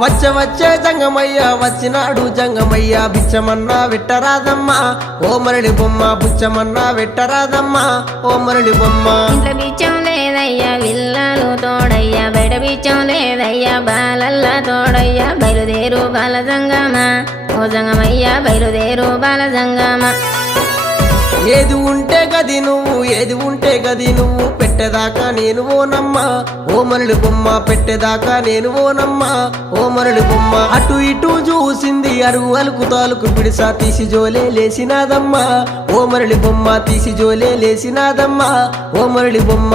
వచ్చే జంగమయ్య వచ్చినాడు జంగమయ్య బిచ్చమన్నా వెట్టరాదమ్మా ఓ మరళి బొమ్మ బుచ్చమన్నా వెట్టరాదమ్మా ఓ మరళి బొమ్మ ఇంట్లో బిచ్చం లేదయ్యా విల్లాలు తోడయ్యా బయట బిచ్చం లేదయ్యా బాలల్లా తోడయ్యా బయలుదేరు బాల జంగమా ఓ జంగమయ్యా బయలుదేరు బాల జంగమా ఏది ఉంటే గది నువ్వు పెట్టేదాకా నేను ఓనమ్మా ఓ మరళి బొమ్మ పెట్టేదాకా నేను ఓనమ్మా ఓ మరళి బొమ్మ అటు ఇటు చూసింది అరుగు అలుకు తాలుకు పిడిసా తీసి జోలే లేసినాదమ్మా ఓ మరళి బొమ్మ తీసి జోలే లేసినాదమ్మా ఓ మరళి బొమ్మ